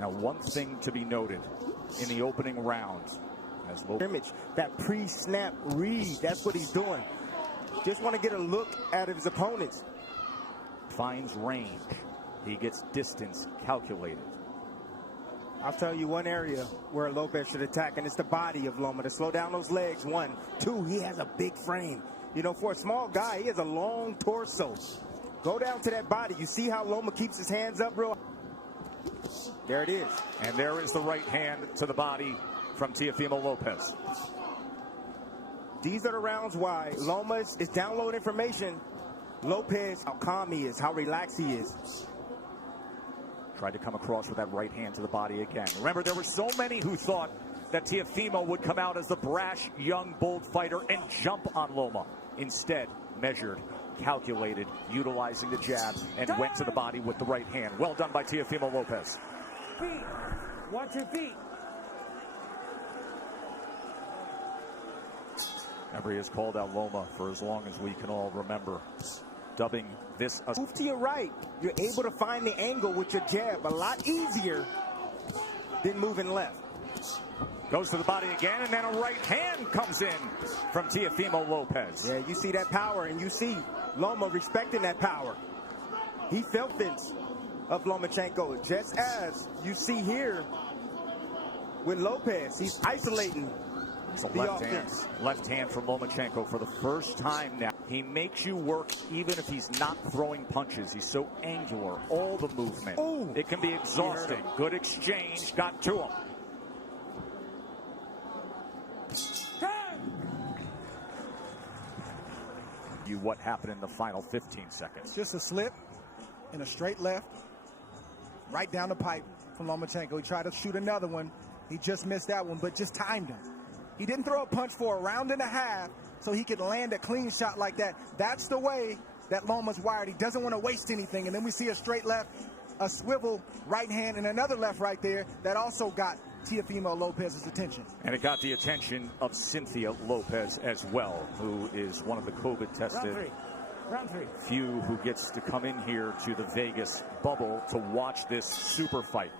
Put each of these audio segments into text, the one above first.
Now, one thing to be noted in the opening rounds, as image, that pre-snap read, that's what he's doing. Just want to get a look at his opponents. Finds range. He gets distance calculated. I'll tell you one area where Lopez should attack, and it's the body of Loma, to slow down those legs. 1, 2, he has a big frame. You know, for a small guy, he has a long torso. Go down to that body. You see how Loma keeps his hands up, bro? There it is. And there is the right hand to the body from Teofimo Lopez. These are the rounds why Loma is downloading information. Lopez, how calm he is, how relaxed he is. Tried to come across with that right hand to the body again. Remember, there were so many who thought that Teofimo would come out as the brash, young, bold fighter and jump on Loma. Instead, measured, calculated, utilizing the jab, and went to the body with the right hand. Well done by Teofimo Lopez. Feet. Watch your feet. Remember, he has called out Loma for as long as we can all remember, dubbing this a... Move to your right. You're able to find the angle with your jab a lot easier than moving left. Goes to the body again, and then a right hand comes in from Teofimo Lopez. Yeah, you see that power, and you see Loma respecting that power. He felt this of Lomachenko, just as you see here with Lopez. He's isolating the offense. Left hand from Lomachenko for the first time now. He makes you work even if he's not throwing punches. He's so angular, all the movement. Ooh. It can be exhausting. Good exchange, got to him. What happened in the final 15 seconds? Just a slip and a straight left, right down the pipe from Lomachenko. He tried to shoot another one. He just missed that one, but just timed him. He didn't throw a punch for a round and a half so he could land a clean shot like that. That's the way that Loma's wired. He doesn't want to waste anything. And then we see a straight left, a swivel right hand, and another left right there that also got Teofimo Lopez's attention. And it got the attention of Cynthia Lopez as well, who is one of the COVID-tested few who gets to come in here to the Vegas bubble to watch this super fight.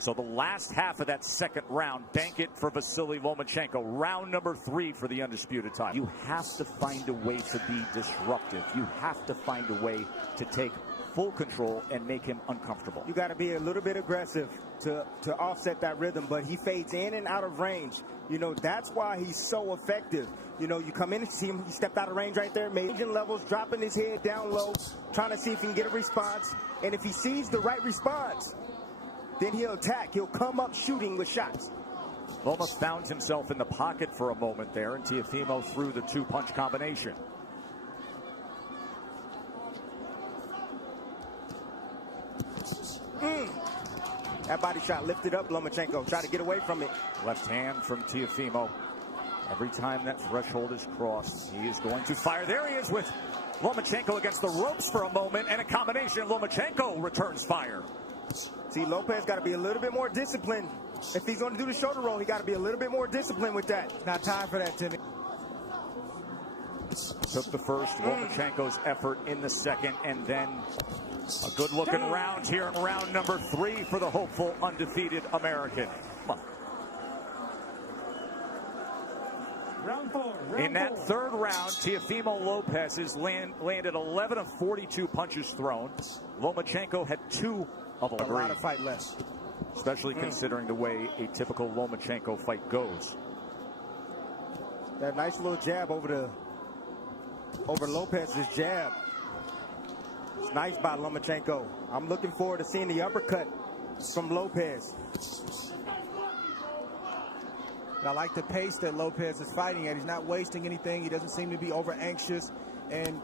So the last half of that second round, bank it for Vasily Lomachenko. Round number 3 for the undisputed title. You have to find a way to be disruptive. You have to find a way to take full control and make him uncomfortable. You got to be a little bit aggressive to offset that rhythm, but he fades in and out of range. You know, that's why he's so effective. You know, you come in and see him, he stepped out of range right there, major levels, dropping his head down low, trying to see if he can get a response. And if he sees the right response, then he'll attack. He'll come up shooting with shots. Loma found himself in the pocket for a moment there, and Teofimo threw the 2-punch combination. That body shot lifted up Lomachenko. Try to get away from it. Left hand from Teofimo. Every time that threshold is crossed, he is going to fire. There he is with Lomachenko against the ropes for a moment, and a combination. Lomachenko returns fire. See, Lopez got to be a little bit more disciplined. If he's going to do the shoulder roll, he got to be a little bit more disciplined with that. Not time for that, Timmy. Took the first, Lomachenko's effort in the second, and then a good-looking round here in round number 3 for the hopeful undefeated American. Round 4. In that third round, Teofimo Lopez has landed 11 of 42 punches thrown. Lomachenko had 2 of them. A lot of fight left. Especially considering the way a typical Lomachenko fight goes. That nice little jab over Lopez's jab. It's nice by Lomachenko. I'm looking forward to seeing the uppercut from Lopez. I like the pace that Lopez is fighting at. He's not wasting anything. He doesn't seem to be over anxious. And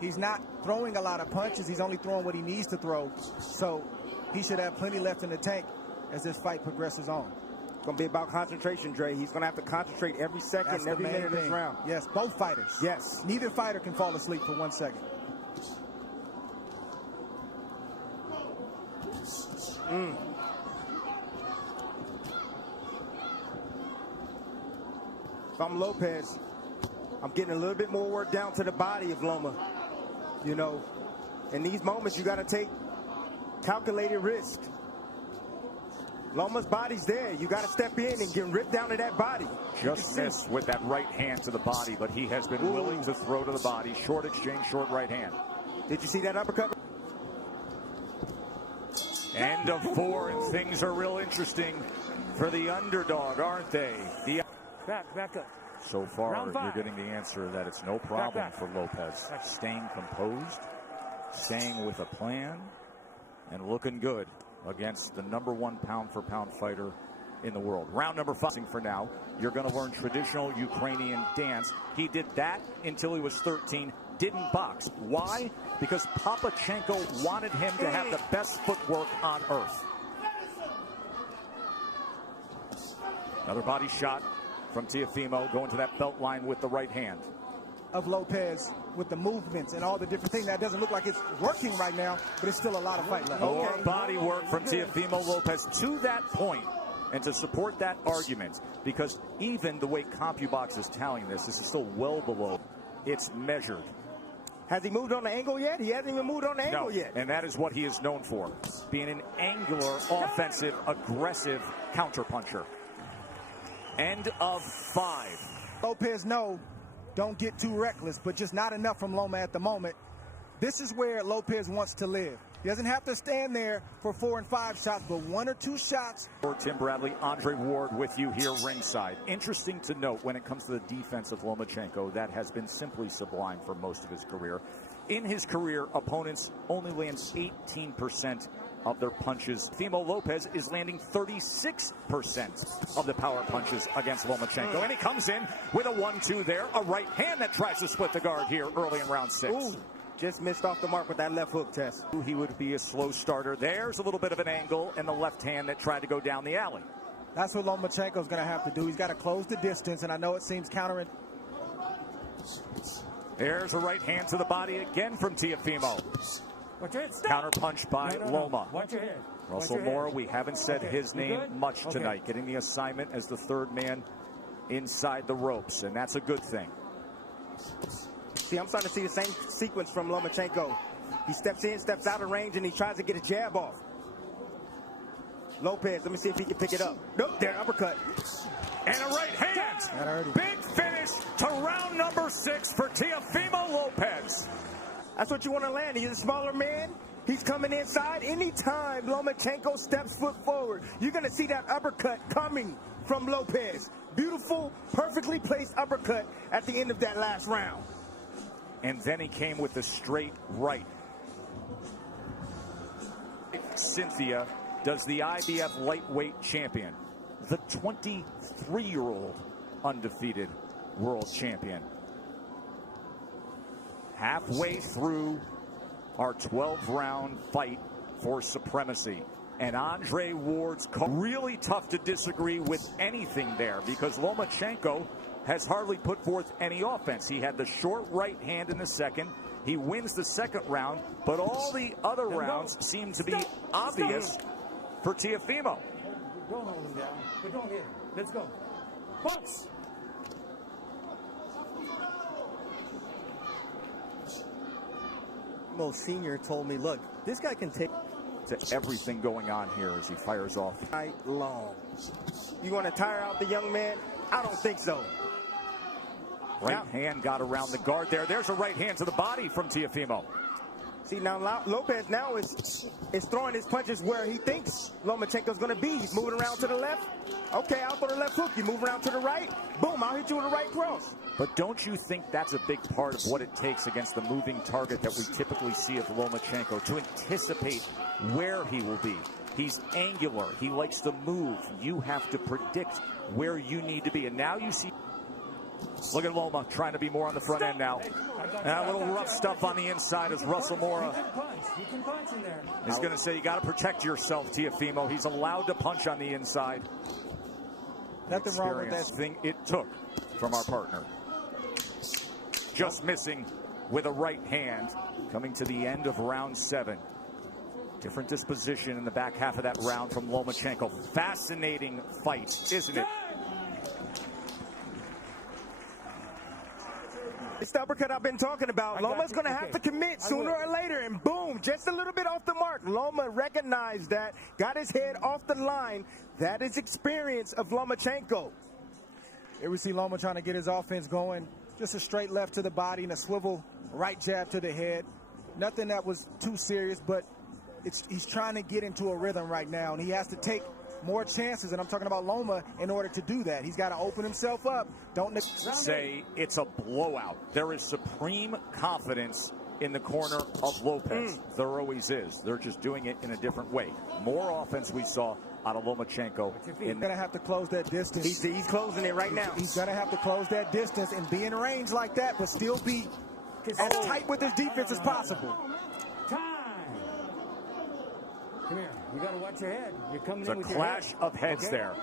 he's not throwing a lot of punches. He's only throwing what he needs to throw. So he should have plenty left in the tank as this fight progresses on. It's going to be about concentration, Dre. He's going to have to concentrate every second, every minute of this round. Yes, both fighters. Yes. Neither fighter can fall asleep for 1 second. If I'm Lopez, I'm getting a little bit more work down to the body of Loma. You know, in these moments, you got to take calculated risk. Loma's body's there. You got to step in and get ripped down to that body. Just missed with that right hand to the body, but he has been willing to throw to the body. Short exchange, short right hand. Did you see that uppercut? End of 4, and things are real interesting for the underdog, aren't they? Back up. So far, you're getting the answer that it's no problem for Lopez. Staying composed, staying with a plan, and looking good against the #1 pound-for-pound fighter in the world. Round number 5 for now. You're going to learn traditional Ukrainian dance. He did that until he was 13. Didn't box. Why? Because Papachenko wanted him to have the best footwork on earth. Another body shot from Teofimo, going to that belt line with the right hand. Of Lopez with the movements and all the different things. That doesn't look like it's working right now, but it's still a lot of fight left. More body work from Teofimo Lopez to that point, and to support that argument, because even the way CompuBox is tallying this is still well below. It's measured. Has he moved on the angle yet? He hasn't even moved on the angle yet. And that is what he is known for, being an angular, offensive, aggressive counterpuncher. End of 5. Lopez, no, don't get too reckless, but just not enough from Loma at the moment. This is where Lopez wants to live. He doesn't have to stand there for 4 and 5 shots, but 1 or 2 shots. Tim Bradley, Andre Ward with you here ringside. Interesting to note when it comes to the defense of Lomachenko, that has been simply sublime for most of his career. In his career, opponents only land 18% of their punches. Teofimo Lopez is landing 36% of the power punches against Lomachenko. And he comes in with a 1-2 there, a right hand that tries to split the guard here early in round 6. Ooh, just missed off the mark with that left hook, Tess. He would be a slow starter. There's a little bit of an angle, and the left hand that tried to go down the alley. That's what Lomachenko's going to have to do. He's got to close the distance, and I know it seems counterintuitive. There's a right hand to the body again from Teofimo. Counter punch by Loma. Watch your head. Russell Moore, we haven't said his name much tonight. Getting the assignment as the 3rd man inside the ropes, and that's a good thing. See, I'm starting to see the same sequence from Lomachenko. He steps in, steps out of range, and he tries to get a jab off. Lopez, let me see if he can pick it up. Nope, there, uppercut. And a right hand. Big finish to round number 6 for Teofimo Lopez. That's what you want to land. He's a smaller man. He's coming inside. Anytime Lomachenko steps foot forward, you're going to see that uppercut coming from Lopez. Beautiful, perfectly placed uppercut at the end of that last round. And then he came with the straight right. Cynthia does the IBF lightweight champion, the 23-year-old undefeated world champion. Halfway through our 12-round fight for supremacy. And Andre Ward's really tough to disagree with anything there, because Lomachenko has hardly put forth any offense. He had the short right hand in the second. He wins the second round, but all the other rounds seem to be obvious for Teofimo. Don't hold him down, but don't hit him. Let's go. Box! Mo Sr. told me, look, this guy can take to everything going on here as he fires off. Night long. You want to tire out the young man? I don't think so. Right hand got around the guard there. There's a right hand to the body from Teofimo. See, now Lopez now is throwing his punches where he thinks Lomachenko's going to be. He's moving around to the left. Okay, I'll throw the left hook. You move around to the right. Boom, I'll hit you with a right cross. But don't you think that's a big part of what it takes against the moving target that we typically see of Lomachenko, to anticipate where he will be? He's angular. He likes to move. You have to predict where you need to be. And now you see... Look at Loma trying to be more on the front end now. And a little rough stuff on the inside as Russell Moore is going to say, you got to protect yourself, Teofimo. He's allowed to punch on the inside. Nothing wrong with that thing it took from our partner. Just missing with a right hand. Coming to the end of round 7. Different disposition in the back half of that round from Lomachenko. Fascinating fight, isn't it? It's the uppercut I've been talking about. Loma's going to have to commit sooner or later, and boom, just a little bit off the mark. Loma recognized that, got his head off the line. That is experience of Lomachenko. Here we see Loma trying to get his offense going. Just a straight left to the body and a swivel right jab to the head. Nothing that was too serious, but he's trying to get into a rhythm right now, and he has to take more chances, and I'm talking about Loma, in order to do that. He's got to open himself up. Don't say it's a blowout. There is supreme confidence in the corner of Lopez. There always is. They're just doing it in a different way. More offense we saw out of Lomachenko. He's going to have to close that distance. He's closing it right now. He's going to have to close that distance and be in range like that, but still be as tight with his defense as possible. Come here. You got to watch your head. You're coming in with your head. It's a clash of heads there.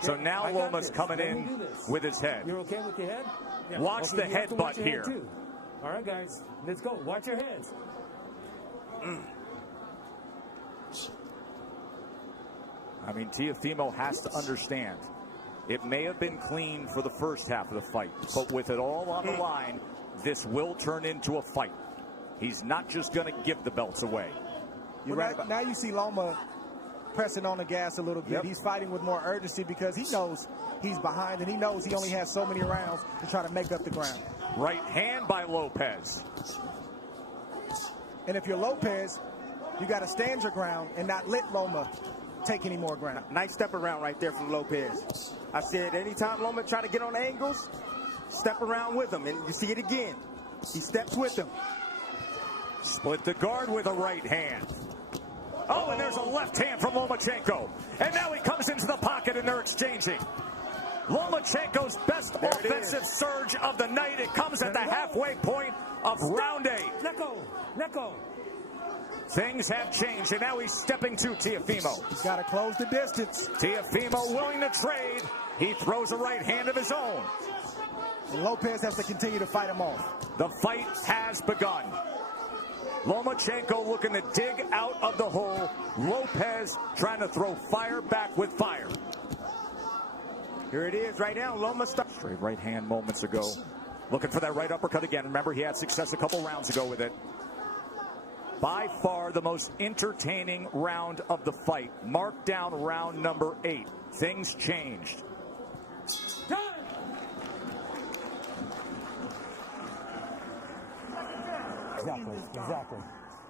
So now Loma's coming in with his head. You're okay with your head? Yeah. Watch the headbutt here. All right, guys. Let's go. Watch your heads. I mean, Teofimo has to understand. It may have been clean for the first half of the fight, but with it all on the line, this will turn into a fight. He's not just going to give the belts away. You're right. Now you see Loma pressing on the gas a little bit. He's fighting with more urgency because he knows he's behind, and he knows he only has so many rounds to try to make up the ground. Right hand by Lopez. And if you're Lopez, you got to stand your ground and not let Loma take any more ground. Nice step around right there from Lopez. I said anytime Loma try to get on angles, step around with him, and you see it again. He steps with him. Split the guard with a right hand. Oh, and there's a left hand from Lomachenko. And now he comes into the pocket and they're exchanging. Lomachenko's best offensive surge of the night. It comes at the halfway point of round 8. Let go. Let go. Things have changed, and now he's stepping to Teofimo. He's got to close the distance. Teofimo willing to trade. He throws a right hand of his own. And Lopez has to continue to fight him off. The fight has begun. Lomachenko looking to dig out of the hole. Lopez trying to throw fire back with fire. Here it is right now. Loma straight right hand moments ago. Looking for that right uppercut again. Remember, he had success a couple rounds ago with it. By far the most entertaining round of the fight. Mark down round number 8. Things changed. Exactly.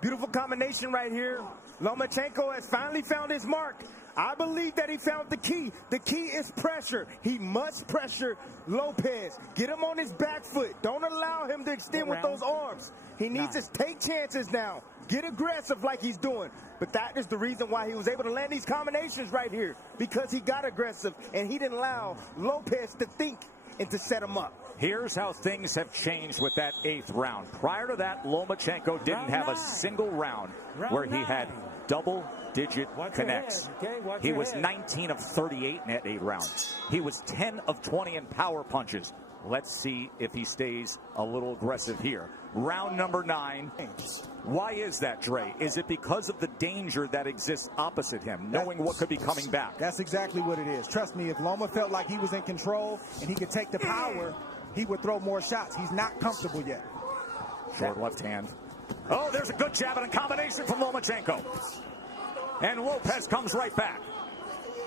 Beautiful combination right here. Lomachenko has finally found his mark. I believe that he found the key. The key is pressure. He must pressure Lopez. Get him on his back foot. Don't allow him to extend with those arms. He needs to take chances now. Get aggressive like he's doing. But that is the reason why he was able to land these combinations right here. Because he got aggressive and he didn't allow Lopez to think and to set him up. Here's how things have changed with that 8th round. Prior to that, Lomachenko didn't have a single round where he had double-digit connects. He was 19 of 38 in that 8 rounds. He was 10 of 20 in power punches. Let's see if he stays a little aggressive here. Round number 9. Why is that, Dre? Is it because of the danger that exists opposite him, knowing what could be coming back? That's exactly what it is. Trust me, if Loma felt like he was in control and he could take the power, he would throw more shots. He's not comfortable yet. Short left hand. Oh, there's a good jab and a combination from Lomachenko. And Lopez comes right back.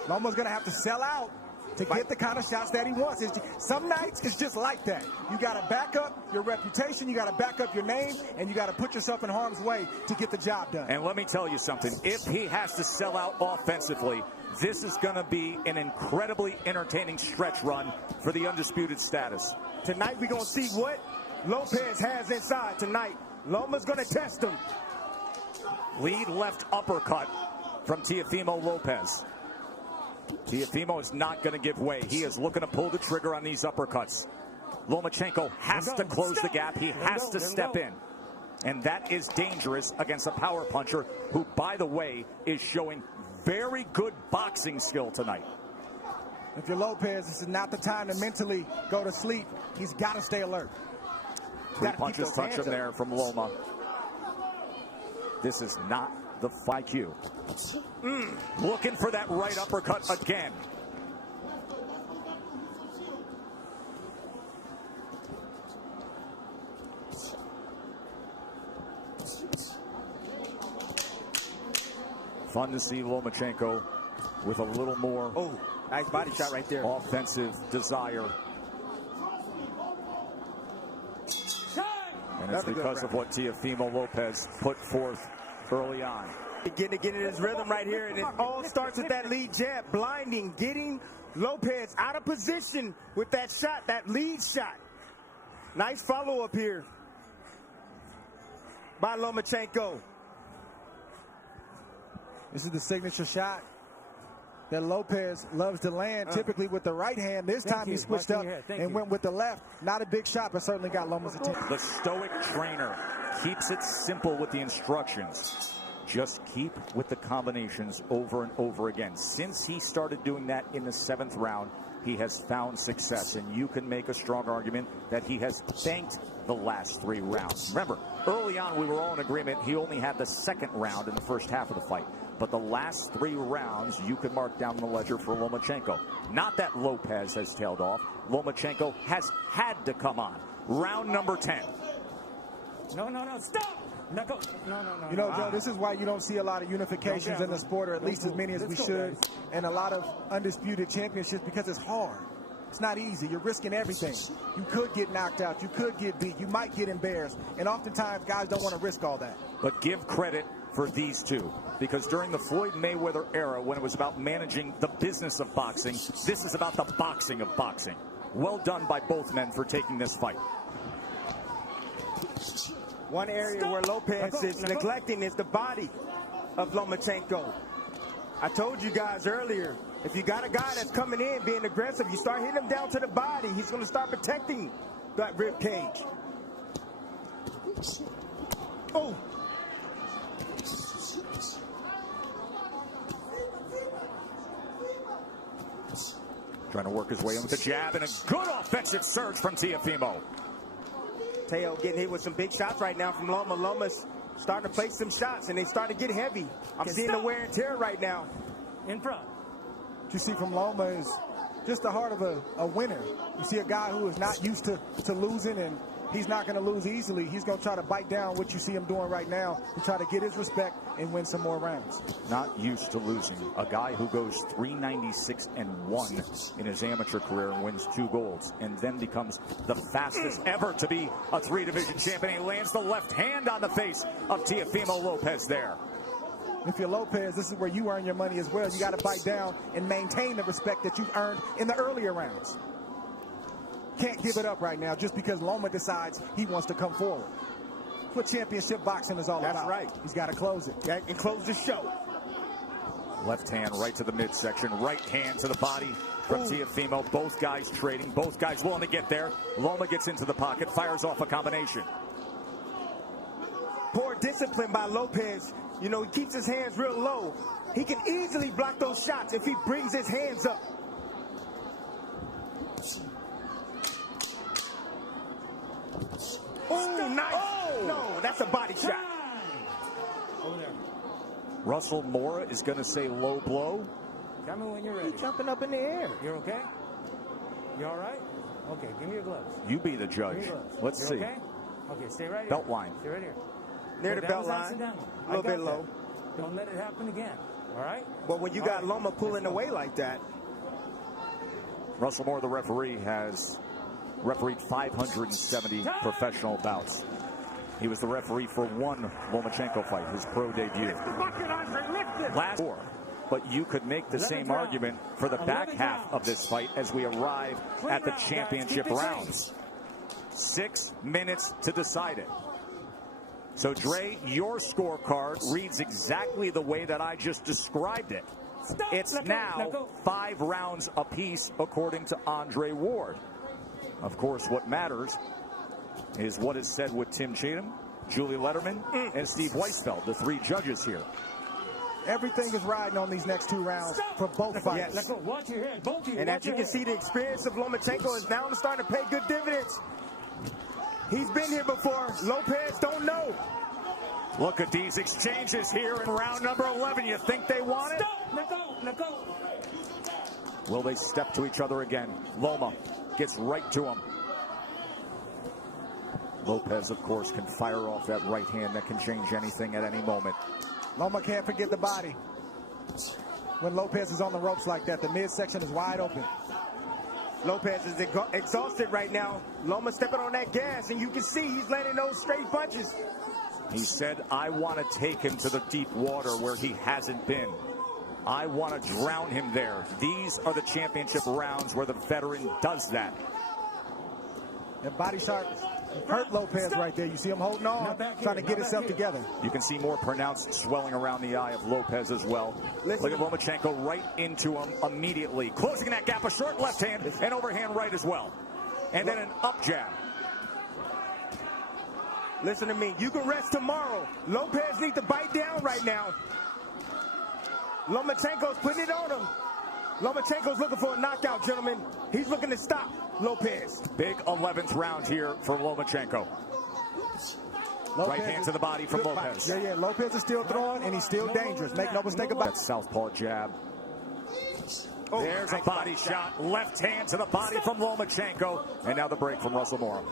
Loma's going to have to sell out to get the kind of shots that he wants. Some nights it's just like that. You got to back up your reputation, you got to back up your name, and you got to put yourself in harm's way to get the job done. And let me tell you something. If he has to sell out offensively, this is going to be an incredibly entertaining stretch run for the undisputed status. Tonight we're going to see what Lopez has inside tonight. Loma's going to test him. Lead left uppercut from Teofimo Lopez. Teofimo is not going to give way. He is looking to pull the trigger on these uppercuts. Lomachenko has to close the gap. He has to step in. And that is dangerous against a power puncher who, by the way, is showing very good boxing skill tonight. If you're Lopez, this is not the time to mentally go to sleep. He's got to stay alert. 3 punches touch him there from Loma. This is not the fight cue. Looking for that right uppercut again. Fun to see Lomachenko with a little more nice body shot right there. Offensive desire. And it's because of what Teofimo Lopez put forth early on. Getting in his rhythm right here, and it all starts with that lead jab, blinding, getting Lopez out of position with that shot, that lead shot. Nice follow-up here by Lomachenko. This is the signature shot that Lopez loves to land, typically with the right hand. This time he switched up and went with the left. Not a big shot, but certainly got Loma's attention. The stoic trainer keeps it simple with the instructions. Just keep with the combinations over and over again. Since he started doing that in the 7th round, he has found success, and you can make a strong argument that he has thanked the last 3 rounds. Remember, early on we were all in agreement he only had the 2nd round in the first half of the fight. But the last 3 rounds you can mark down the ledger for Lomachenko. Not that Lopez has tailed off. Lomachenko has had to come on. Round number 10. No, stop! No. You know, Joe, this is why you don't see a lot of unifications in the sport, or at least as many as we should, and a lot of undisputed championships, because it's hard. It's not easy. You're risking everything. You could get knocked out. You could get beat. You might get embarrassed. And oftentimes, guys don't want to risk all that. But give credit for these two, because during the Floyd Mayweather era, when it was about managing the business of boxing, this is about the boxing of boxing. Well done by both men for taking this fight. One area where Lopez is neglecting is the body of Lomachenko. I told you guys earlier, if you got a guy that's coming in being aggressive, you start hitting him down to the body, he's going to start protecting that rib cage. Oh! Trying to work his way in with the jab, and a good offensive surge from Teofimo. Teo getting hit with some big shots right now from Loma. Loma's starting to place some shots, and they start to get heavy. I'm seeing the wear and tear right now. In front. What you see from Loma is just the heart of a winner. You see a guy who is not used to losing, and he's not going to lose easily. He's going to try to bite down what you see him doing right now to try to get his respect and win some more rounds. Not used to losing. A guy who goes 396-1 in his amateur career and wins 2 golds, and then becomes the fastest ever to be a 3-division champion. He lands the left hand on the face of Teofimo Lopez there. If you're Lopez, this is where you earn your money as well. You got to bite down and maintain the respect that you've earned in the earlier rounds. Can't give it up right now just because Loma decides he wants to come forward. That's what championship boxing is all about. That's right. He's got to close it. Yeah, and close the show. Left hand right to the midsection. Right hand to the body from Teofimo. Both guys trading. Both guys willing to get there. Loma gets into the pocket, fires off a combination. Poor discipline by Lopez. You know, he keeps his hands real low. He can easily block those shots if he brings his hands up. Oh, nice. Oh. No, that's a body shot. Over there. Russell Mora is going to say low blow. Tell me when you're ready. He's jumping up in the air. You're okay? You all right? Okay, give me your gloves. You be the judge. Let's You're see. Okay? Okay, stay right here. Belt line. Stay right here. Near the belt line. A little bit low. Don't let it happen again. All right? But when you got Loma pulling away like that. Russell Mora, the referee, has refereed 570 professional bouts. He was the referee for one Lomachenko fight, his pro debut. Last 4. But you could make the same argument for the back half of this fight as we arrive at the championship rounds. 6 minutes to decide it. So, Dre, your scorecard reads exactly the way that I just described it. It's now 5 rounds apiece, according to Andre Ward. Of course, what matters is what is said with Tim Cheatham, Julie Letterman, and Steve Weisfeld, the 3 judges here. Everything is riding on these next 2 rounds for both fighters. Yes. Watch your head. Both of you. And as you can see, the experience of Lomachenko is now starting to pay good dividends. He's been here before. Lopez don't know. Look at these exchanges here in round number 11. You think they want it? Stop. Will they step to each other again? Loma gets right to him. Lopez, of course, can fire off that right hand that can change anything at any moment. Loma can't forget the body. when Lopez is on the ropes like that. The midsection is wide open. Lopez is exhausted right now. Loma stepping on that gas, and you can see he's landing those straight punches. He said, I want to take him to the deep water where he hasn't been. I want to drown him there. These are the championship rounds where the veteran does that. That body shot hurt Lopez right there. You see him holding on, trying to get himself together. You can see more pronounced swelling around the eye of Lopez as well. Look at Lomachenko right into him immediately. Closing that gap, a short left hand and overhand right as well. And then an up jab. Listen to me. You can rest tomorrow. Lopez needs to bite down right now. Lomachenko's putting it on him. Lomachenko's looking for a knockout, gentlemen. He's looking to stop Lopez. Big 11th round here for Lomachenko. Right hand to the body from Lopez. Yeah, Lopez is still throwing, and he's still dangerous. Make no mistake about it. That southpaw jab. There's a body shot. Left hand to the body from Lomachenko. And now the break from Russell Mora.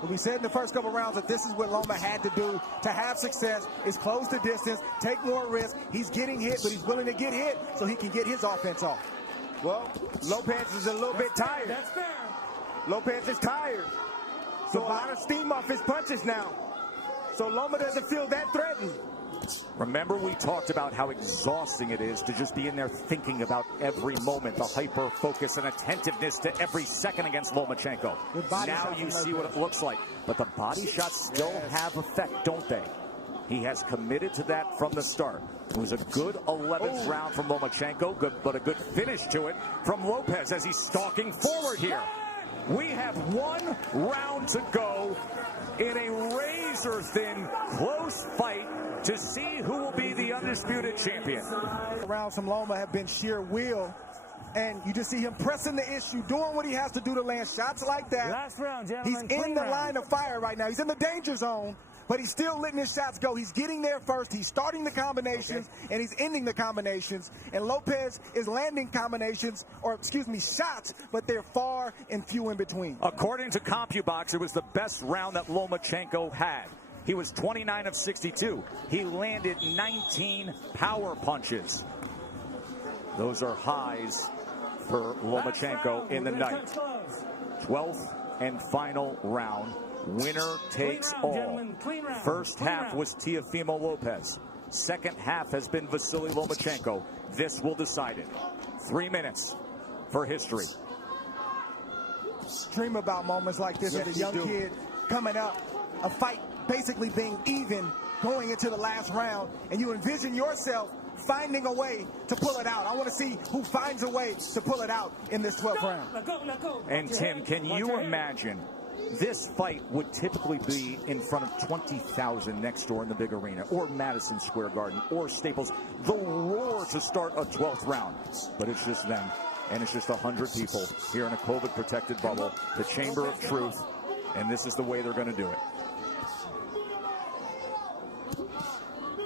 Well, we said in the first couple rounds that this is what Loma had to do to have success, is close the distance, take more risk. He's getting hit, but he's willing to get hit so he can get his offense off. Well, Lopez is a little bit tired. That's fair. Lopez is tired. So a lot of steam off his punches now. So Loma doesn't feel that threatened. Remember, we talked about how exhausting it is to just be in there thinking about every moment, the hyper focus and attentiveness to every second against Lomachenko. Now you see what it looks like. But the body shots still have effect, don't they? He has committed to that from the start. It was a good 11th round from Lomachenko, but a good finish to it from Lopez as he's stalking forward here. We have 1 round to go in a razor-thin, close fight to see who will be the undisputed champion. Rounds from Loma have been sheer will, and you just see him pressing the issue, doing what he has to do to land shots like that. Last round, He's gentlemen. in the line of fire right now. He's in the danger zone, but he's still letting his shots go. He's getting there first. He's starting the combinations, and he's ending the combinations. And Lopez is landing combinations, or excuse me, shots, but they're far and few in between. According to CompuBox, it was the best round that Lomachenko had. He was 29 of 62. He landed 19 power punches. Those are highs for Lomachenko in the night. 12th and final round. Winner takes all. First half was Teofimo Lopez. Second half has been Vasily Lomachenko. This will decide it. 3 minutes for history. Dream about moments like this as a young kid coming up, a fight basically being even going into the last round, and you envision yourself finding a way to pull it out. I want to see who finds a way to pull it out in this 12th round. And Tim, can you imagine this fight would typically be in front of 20,000 next door in the big arena, or Madison Square Garden, or Staples, the roar to start a 12th round. But it's just them, and it's just 100 people here in a COVID-protected bubble, the Chamber of Truth, and this is the way they're going to do it.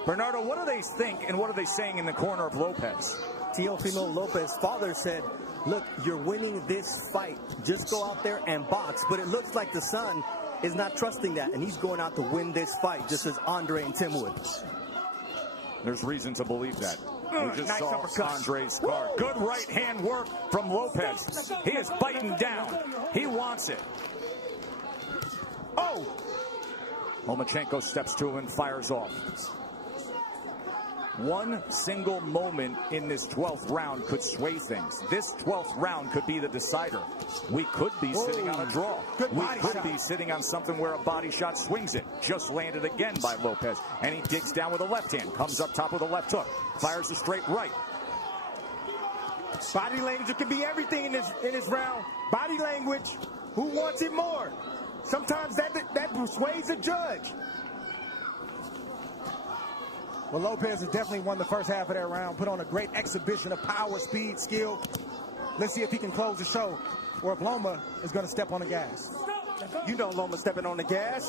Bernardo, what do they think and what are they saying in the corner of Lopez? Teofimo Lopez' father said, look, you're winning this fight. Just go out there and box. But it looks like the son is not trusting that, and he's going out to win this fight, just as Andre and Tim would. There's reason to believe that. We just saw Andre's card. Good right hand work from Lopez. He is biting down. He wants it. Oh! Lomachenko steps to him and fires off. One single moment in this 12th round could sway things. This 12th round could be the decider. We could be sitting on a draw. We could be sitting on something where a body shot swings it. Just landed again by Lopez. And he digs down with a left hand. Comes up top with a left hook. Fires a straight right. Body language could be everything in this round. Body language. Who wants it more? Sometimes that persuades a judge. Well, Lopez has definitely won the first half of that round, put on a great exhibition of power, speed, skill. Let's see if he can close the show, or if Loma is going to step on the gas. You know Loma stepping on the gas.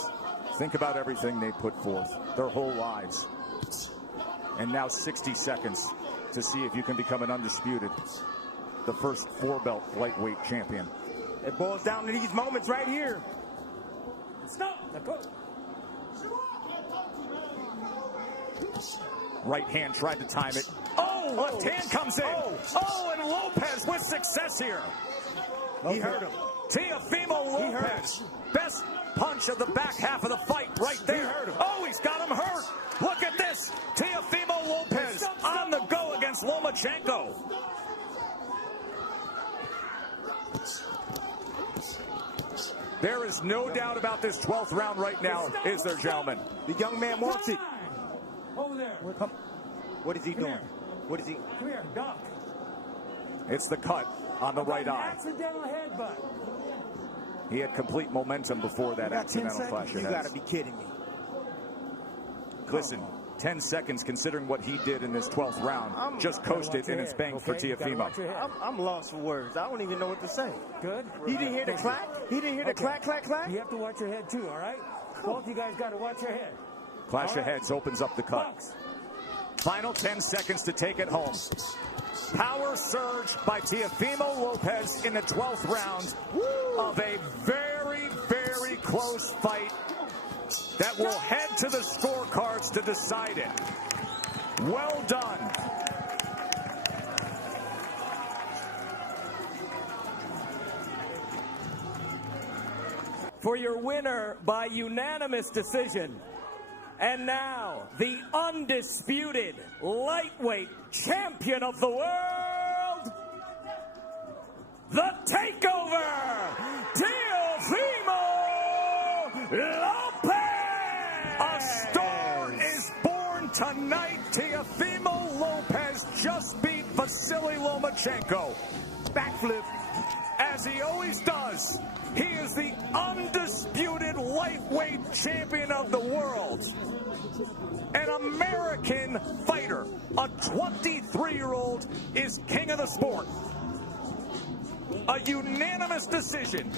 Think about everything they put forth, their whole lives. And now 60 seconds to see if you can become an undisputed, the first 4-belt lightweight champion. It boils down to these moments right here. Right hand tried to time it. Oh, left hand comes in. Oh, and Lopez with success here. He hurt him. Teofimo Lopez. Best punch of the back half of the fight right there. Oh, he's got him hurt. Look at this. Teofimo Lopez on the go against Lomachenko. There is no doubt about this 12th round right now, is there, gentlemen? The young man wants it. Over there. What is he doing? What is he? Come here, duck. It's the cut on the right eye. Accidental headbutt. He had complete momentum before that accidental clash of You heads. got to be kidding me. Listen, 10 seconds considering what he did in this 12th round. Just coasted and it's banged for Teofimo. I'm lost for words. I don't even know what to say. Good. He didn't hear the clack? He didn't hear the clack, clack, clack? You have to watch your head too, all right? Both you guys got to watch your head. Clash of heads opens up the cut. Final 10 seconds to take it home. Power surge by Teofimo Lopez in the 12th round of a very, very close fight that will head to the scorecards to decide it. Well done. For your winner by unanimous decision. And now, the undisputed lightweight champion of the world, the takeover, Teofimo Lopez! A star is born tonight. Teofimo Lopez just beat Vasily Lomachenko. Backflip. As he always does, he is the undisputed lightweight champion of the world. An American fighter, a 23-year-old, is king of the sport. A unanimous decision